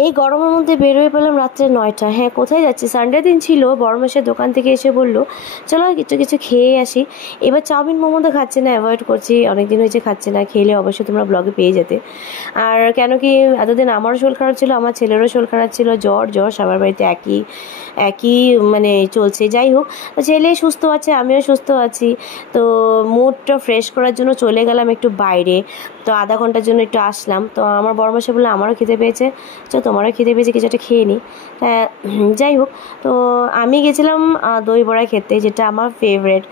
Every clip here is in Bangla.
এই গরমের মধ্যে বের হয়ে পেলাম রাত্রে 9টা। হ্যাঁ, কোথায় যাচ্ছি? সানডে দিন ছিল। বড় মাসের দোকান থেকে এসে বলল চলো কিছু কিছু খেয়ে আসি। এবার চাউমিন মোমো তো খাচ্ছি না, অ্যাভয়েড করছি, অনেকদিন হয়েছে খাচ্ছি না। খেলে অবশ্যই তোমরা ব্লগে পেয়ে যেতে। আর কেন কি এতদিন আমারও শরীর খারাপ ছিল, আমার ছেলেরও শরীর খারাপ ছিল, জ্বর জ্বর সবার বাড়িতে একই একই মানে চলছে। যাই হোক, ছেলে সুস্থ আছে, আমিও সুস্থ আছি। তো মুডটা ফ্রেশ করার জন্য চলে গেলাম একটু বাইরে। তো আধা ঘন্টার জন্য একটু আসলাম। তো আমার বড় মাসে বললো আমারও খিদে পেয়েছে, তোমারও খিদে পেয়েছে, কিছু একটা খেয়ে নিই। যাই হোক, তো আমি গেছিলাম দই বড়া খেতে, যেটা আমার ফেভারেট।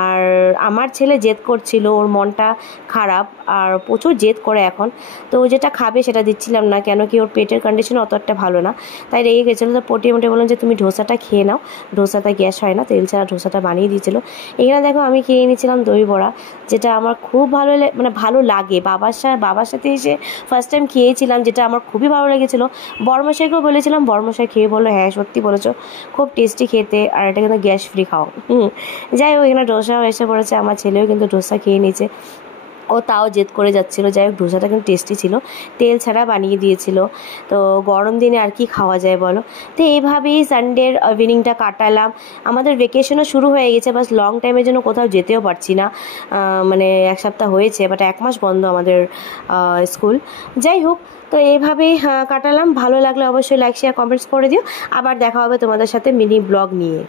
আর আমার ছেলে জেদ করছিল, ওর মনটা খারাপ আর প্রচুর জেদ করে এখন। তো ও যেটা খাবে সেটা দিচ্ছিলাম না, কেন কি ওর পেটের কন্ডিশন অত একটা ভালো না, তাই রেগে গেছিলো। তো পটিয়ে মোটে বললাম যে তুমি ডোসাটা খেয়ে নাও, ডোসাটা গ্যাস হয় না, তেল ছাড়া ডোসাটা বানিয়ে দিয়েছিলো। এখানে দেখো আমি খেয়ে নিয়েছিলাম দই বড়া, যেটা আমার খুব ভালো মানে ভালো লাগে। বাবার সাথে এসে ফার্স্ট টাইম খেয়েছিলাম, যেটা আমার খুবই ভালো লেগেছিলো। বড়মশাইকেও বলেছিলাম, বড়মশাই খেয়ে বললো হ্যাঁ সত্যি বলেছো, খুব টেস্টি খেতে, আর এটা কিন্তু গ্যাস ফ্রি খাও। যাই হোক, এখানে ডোসাও এসে পড়েছে, আমার ছেলেও কিন্তু ডোসা খেয়ে নিয়েছে। ও তাও জেদ করে যাচ্ছিলো। যাই হোক, ডোসাটা কিন্তু টেস্টি ছিল, তেল ছাড়া বানিয়ে দিয়েছিল। তো গরম দিনে আর কি খাওয়া যায় বলো। তো এইভাবেই সানডের ইভিনিংটা কাটালাম। আমাদের ভেকেশনও শুরু হয়ে গেছে, বাস লং টাইমের জন্য কোথাও যেতেও পারছি না। মানে 1 সপ্তাহ হয়েছে, বাট 1 মাস বন্ধ আমাদের স্কুল। যাই হোক, তো এইভাবেই কাটালাম। ভালো লাগলে অবশ্যই লাইক শেয়ার কমেন্টস করে দিও। আবার দেখা হবে তোমাদের সাথে মিনি ব্লগ নিয়ে।